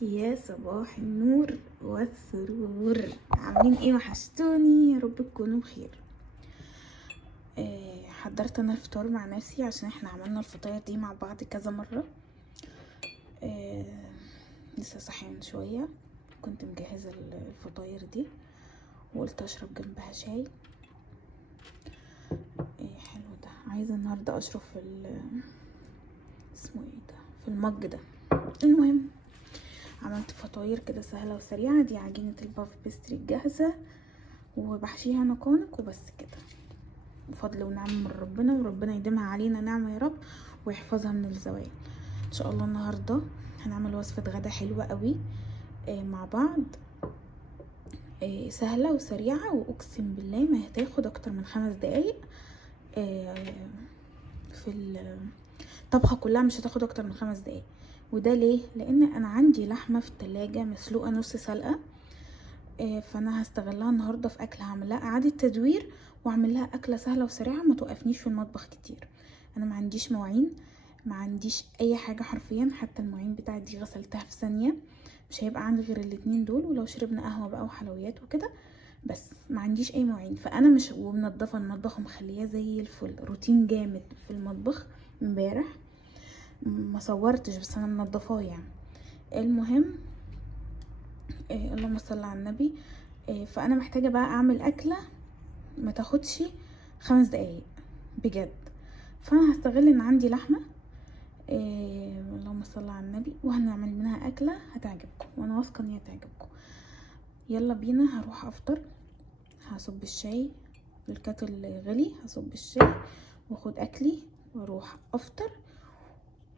يا صباح النور والسرور، عاملين ايه؟ وحشتوني، يا رب تكونوا بخير. حضرت انا الفطار مع نفسي عشان احنا عملنا الفطاير دي مع بعض كذا مره. لسه صاحيه من شويه، كنت مجهزه الفطاير دي وقلت اشرب جنبها شاي. حلو ده. عايزه النهارده اشرب في اسمه ايه ده، في المج ده. المهم عملت فطاير كده سهله وسريعه. دي عجينه الباف بيستري الجاهزه وبحشيها انا كونك وبس كده، بفضل ونعم من ربنا، وربنا يديمها علينا نعمه يا رب ويحفظها من الزوال ان شاء الله. النهارده هنعمل وصفه غدا حلوه قوي مع بعض، سهله وسريعه، واقسم بالله ما هتاخد اكتر من 5 دقايق. في الطبخه كلها مش هتاخد اكتر من 5 دقايق. وده ليه؟ لان انا عندي لحمه في التلاجة مسلوقه نص سلقه، فانا هستغلها النهارده في اكل، هعمل لها اعاده تدوير واعمل لها اكله سهله وسريعه ما توقفنيش في المطبخ كتير. انا ما عنديش مواعين، ما عنديش اي حاجه حرفيا، حتى المواعين بتاعتي دي غسلتها في ثانيه. مش هيبقى عندي غير الاتنين دول، ولو شربنا قهوه بقى وحلويات وكده، بس ما عنديش اي مواعين. فانا مش ومنضفه المطبخ ومخلياه زي الفل، روتين جامد في المطبخ. امبارح ما صورتش بس انا منضفاه يعني. المهم اللهم صل على النبي. فانا محتاجه بقى اعمل اكله ما تاخدش 5 دقايق بجد. فانا هستغل ان عندي لحمه، اللهم صل على النبي، وهنعمل منها اكله هتعجبكم، وانا واثقه ان هي هتعجبكم. يلا بينا. هروح افطر، هصب الشاي، الكاتل غلي، هصب الشاي واخد اكلي واروح افطر،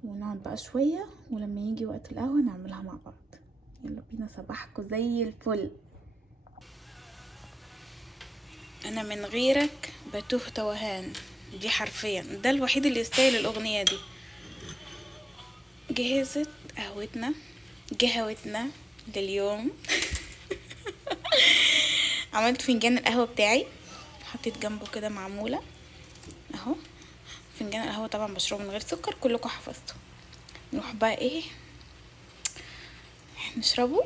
ونقعد بقى شويه، ولما يجي وقت القهوه نعملها مع بعض. يلا بينا. صباحكم زي الفل. انا من غيرك بتوه توهان، دي حرفيا ده الوحيد اللي يستاهل الاغنيه دي. جهزت قهوتنا لليوم. عملت فنجان القهوه بتاعي، حطيت جنبه كده معموله اهو. فنجان القهوه طبعا بشربه من غير سكر، كلكم حفظتوا. نروح بقى ايه، نشربه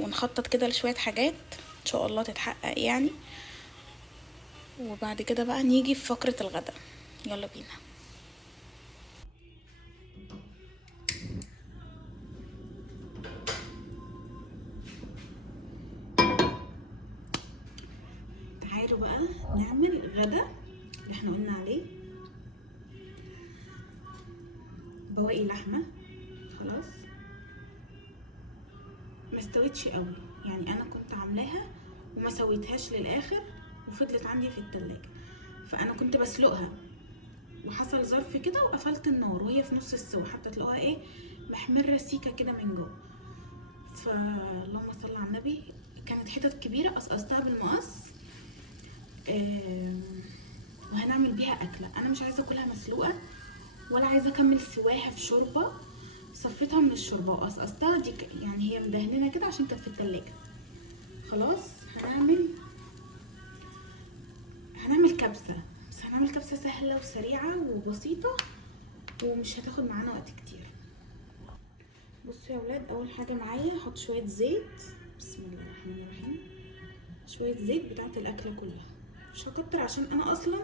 ونخطط كده لشويه حاجات ان شاء الله تتحقق يعني. وبعد كده بقى نيجي في فقره الغدا. يلا بينا. تعالوا بقى نعمل غدا اللي احنا قلنا عليه. بواقي لحمه خلاص ما استوتش قوي يعني، انا كنت عاملاها وما سويتهاش للاخر وفضلت عندي في التلاجة، فانا كنت بسلقها وحصل ظرف كده وقفلت النار وهي في نص السوا، حتى تلاقوها ايه محمره سيكه كده من جوه. فاللهم صل على النبي. كانت حتت كبيره، قصقصتها بالمقص. وهنعمل بيها اكله. انا مش عايزه اكلها مسلوقه ولا عايزه اكمل سواها في شوربه، صفيتها من الشوربه وقصقصتها دي يعني هي مدهنه كده عشان كانت في التلاجة. خلاص هنعمل كبسه، بس هنعمل كبسه سهله وسريعه وبسيطه ومش هتاخد معانا وقت كتير. بصوا يا ولاد، اول حاجه معايا هحط شويه زيت، بسم الله الرحمن الرحيم. شويه زيت بتاعت الاكله كلها، مش هكتر عشان انا اصلا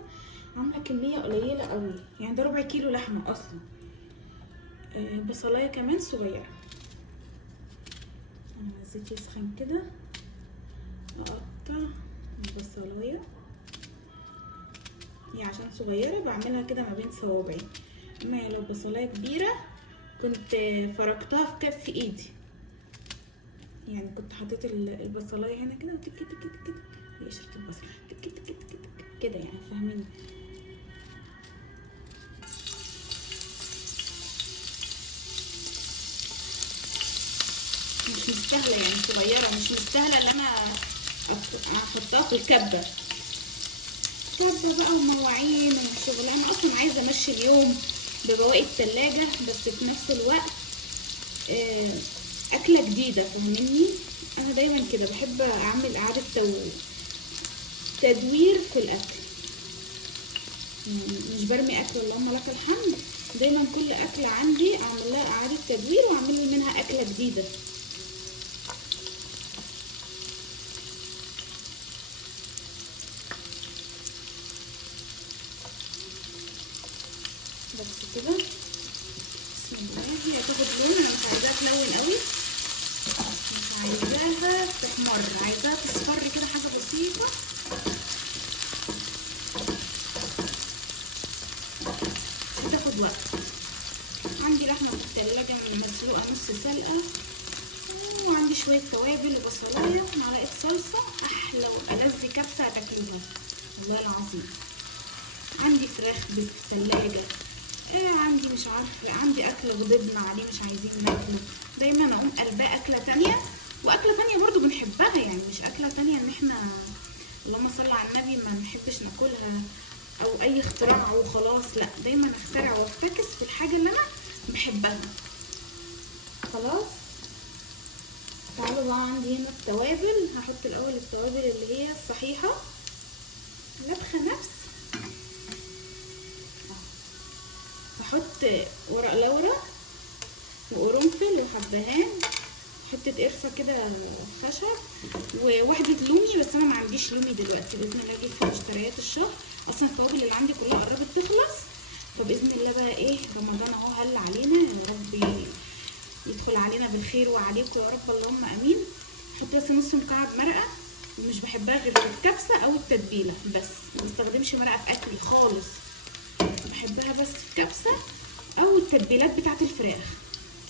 عامله كميه قليله قوي يعني، ده 4 كيلو لحمه اصلا. بصلايه كمان صغيره. الزيت يسخن كده اقطع البصلايه، هي عشان صغيره بعملها كده ما بين صوابعي، اما لو بصلايه كبيره كنت فركتها في كف ايدي يعني، كنت حطيت البصلايه هنا كده وتك تك تك تك، هي قشره البصل تك تك تك تك كده يعني، فاهمين؟ مش مستاهله يعني، صغيره مش مستاهله ان انا احطها في الكبه بقى ومواعين وشغل. انا اصلا عايزه امشي اليوم ببواقي التلاجة، بس في نفس الوقت اكله جديده، فاهميني؟ انا دايما كده بحب اعمل اعاده تدوير في الاكل، مش برمي اكل، اللهم لك الحمد. دايما كل اكله عندي اعمل لها اعاده تدوير واعمل منها اكله جديده. بس كده بسم الله. هي هتاخد لون، انا مش عايزاها تلون قوي، مش عايزاها تحمر، عايزاها تصفر كده حاجه بسيطه. هتاخد وقت. عندي لحمه في التلاجة مسلوقه نص سلقه، وعندي شويه توابل وبصلايه ومعلقه صلصه. احلى والذ كبسه هتاكلوها والله العظيم. عندي فراخ في التلاجة، عندي مش عارفه، عندي اكل غضبنا عليه مش عايزين ناكله، دايما اقوم قلباه اكله تانية، واكله تانية برضو بنحبها، يعني مش اكله تانية ان احنا اللهم صل على النبي ما نحبش ناكلها او اي اختراع وخلاص، لا دايما اخترع وافتكس في الحاجه اللي انا بحبها. خلاص تعالوا بقى، عندي هنا التوابل. هحط الاول التوابل اللي هي الصحيحه، لبخه نفس. هحط ورق لورا وقرنفل وحبهان، حته قرفه كده خشب، وواحده لومي، بس انا ما عنديش لومي دلوقتي، باذن الله اجيب في مشتريات الشهر. اصلا التوابل اللي عندي كلها قربت تخلص، فباذن الله بقى ايه، رمضان اهو هل علينا، يا رب يدخل علينا بالخير وعليكم يا رب اللهم امين. احط بس نص مكعب مرقه، مش بحبها غير الكبسه او التتبيله بس، ما بستخدمش مرقه في اكلي خالص، بحبها بس في كبسه او التتبيلات بتاعه الفراخ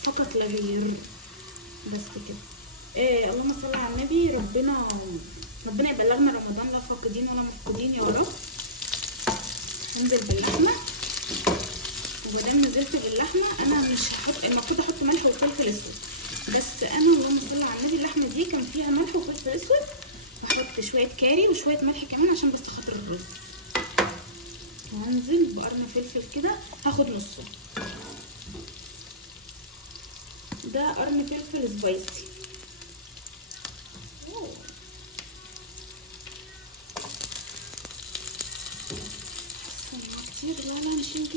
فقط لا غير. بس كده. اللهم صل على النبي. ربنا يبلغنا رمضان لا فاقدين ولا مفقودين يا رب. هنزل باللحمه، ومادام نزلت باللحمه انا مش هحط، المفروض احط ملح وفلفل اسود، بس انا اللهم صل على النبي اللحمه دي كان فيها ملح وفلفل اسود، هحط شويه كاري وشويه ملح كمان عشان بس خاطر الرز. وهنزل بقرن فلفل كده، هاخد نصه، ده قرن فلفل سبايسي. كتير، لا نشيل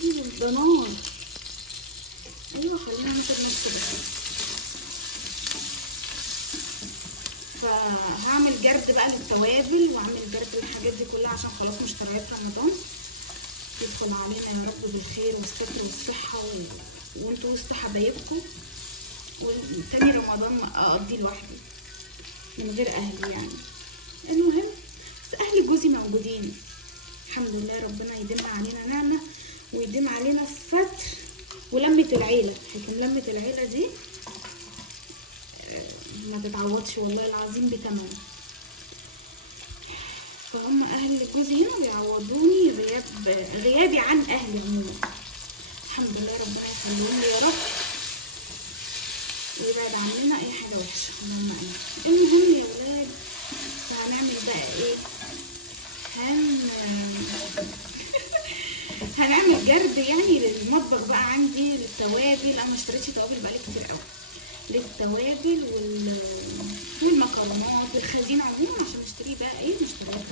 دي بالضنار. ايوه خلينا ناخد نص بس. فهعمل جرد بقى للتوابل واعمل جرد للحاجات دي كلها عشان خلاص مشتريات رمضان يدخل علينا يا رب بالخير والستر والصحه وانتوا وسط حبايبكم، وتاني رمضان اقضي لوحدي من غير اهلي يعني. المهم بس اهلي جوزي موجودين الحمد لله، ربنا يديمها علينا نعمه ويديم علينا الستر ولمه العيله. لكن لمه العيله دي ما تتعوضش والله العظيم بتمام. فهم اهل جوزي هنا بيعوضوني غيابي عن اهلي عموما. الحمد لله ربنا يخليهم لي يا رب ويبعد عننا اي حاجه وحشه اللهم امين. المهم يا ولاد، هنعمل بقى ايه؟ هنعمل جرد يعني للمطبخ بقى عندي للتوابل. انا ما اشتريتش توابل بقالي كتير قوي، للتوابل والمكرونات والخزين عموما عشان نشتري بقى ايه، نشتريها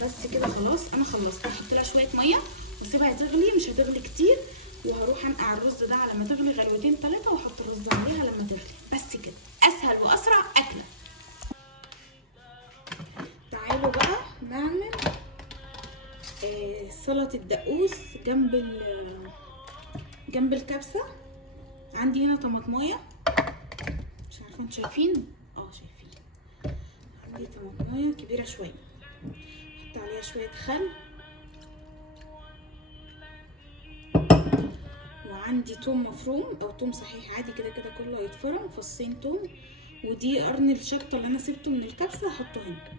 بس كده. خلاص انا خلصت، هحط لها شويه ميه واسيبها تغلي، مش هتغلي كتير، وهروح انقع الرز ده على ما تغلي غلوتين 3 واحط الرز عليها لما تغلي. بس كده اسهل واسرع اكله. تعالوا بقى نعمل سلطه الدقوس جنب الكبسه. عندي هنا طماطمايه، مش عارفه انتوا شايفين، شايفين، عندي طماطمايه كبيره شويه، احط عليها شويه خل، وعندي توم مفروم او توم صحيح عادي كده كده كله هيتفرم، فصين توم، ودي قرن الشطه اللي انا سبته من الكبسه هحطه هنا،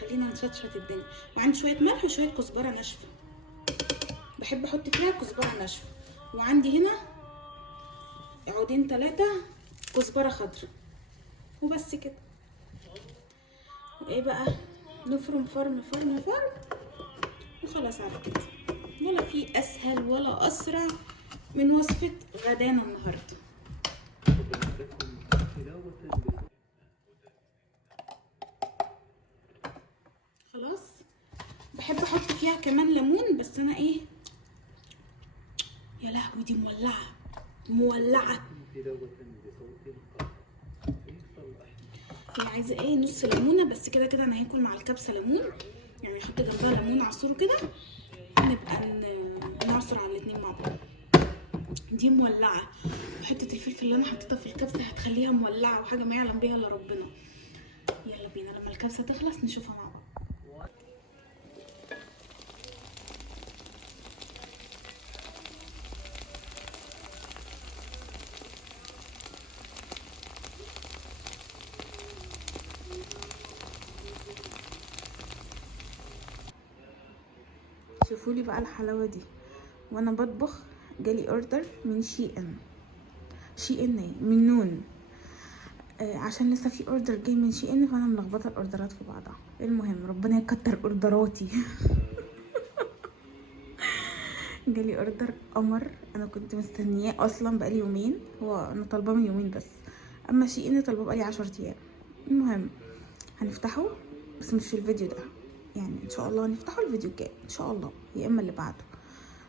خلينا نشطشط الدنيا. وعندي شويه ملح وشويه كزبره ناشفه، بحب احط فيها كزبره ناشفه، وعندي هنا عودين 3 كزبره خضراء، وبس كده. وايه بقى، نفرم فرم وخلاص على كده. ولا في اسهل ولا اسرع من وصفه غدانا النهارده. خلاص بحب احط فيها كمان ليمون، بس انا ايه يا لهوي دي مولعه مولعه. هي عايزه ايه؟ نص ليمونه بس، كده كده انا هاكل مع الكبسه ليمون، يعني احط جنبها ليمون عصور كده، نبقى نعصر على الاتنين مع بعض. دي مولعه، وحته الفلفل اللي انا حطيتها في الكبسه هتخليها مولعه وحاجه ما يعلم بيها الا ربنا. يلا بينا لما الكبسه تخلص نشوفها مع بعض. شوفوا لي بقى الحلاوه دي وانا بطبخ. جالي اوردر من شي ان ايه من نون، عشان لسه في اوردر جاي من شي ان، فانا ملخبطه الاوردرات في بعضها. المهم ربنا يكتر اوردراتي. جالي اوردر قمر، انا كنت مستنياه اصلا بقالي يومين، هو انا طالباه من يومين بس، اما شي ان طالباه بقالي 10 ايام. المهم هنفتحه بس مش في الفيديو ده، يعني ان شاء الله هنفتحه الفيديو الجاي ان شاء الله، يا اما اللي بعده،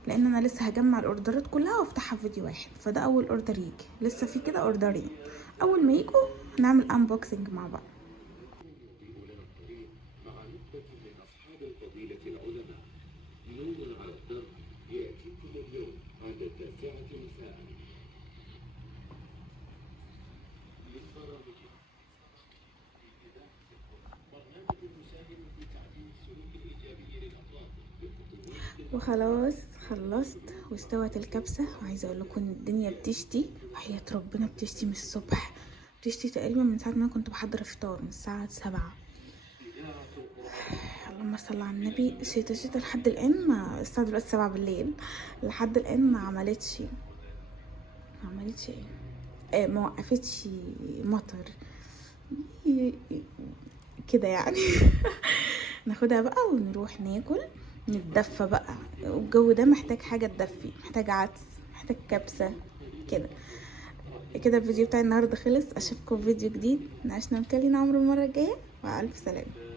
لان انا لسه هجمع الاوردرات كلها وافتحها في فيديو واحد. فده اول اوردر يجي، لسه في كده اوردرين، اول ما يجوا هنعمل انبوكسنج مع بعض. وخلاص خلصت واستوت الكبسه، وعايزه اقول لكم ان الدنيا بتشتي، وحياه ربنا بتشتي من الصبح، بتشتي تقريبا من ساعه ما انا كنت بحضر الفطار، من الساعه 7. اللهم صل على النبي. شتا لحد الان، ما الساعه دلوقتي 7 بالليل، لحد الان ما عملتش ما وقفتش مطر كده يعني. ناخدها بقى ونروح ناكل نتدفى بقى، والجو ده محتاج حاجه تدفي، محتاج عدس، محتاج كبسه كده. كده الفيديو بتاع النهارده خلص، اشوفكم في فيديو جديد. نعيشنا نكلم عمرو المره الجايه، مع الف سلامه.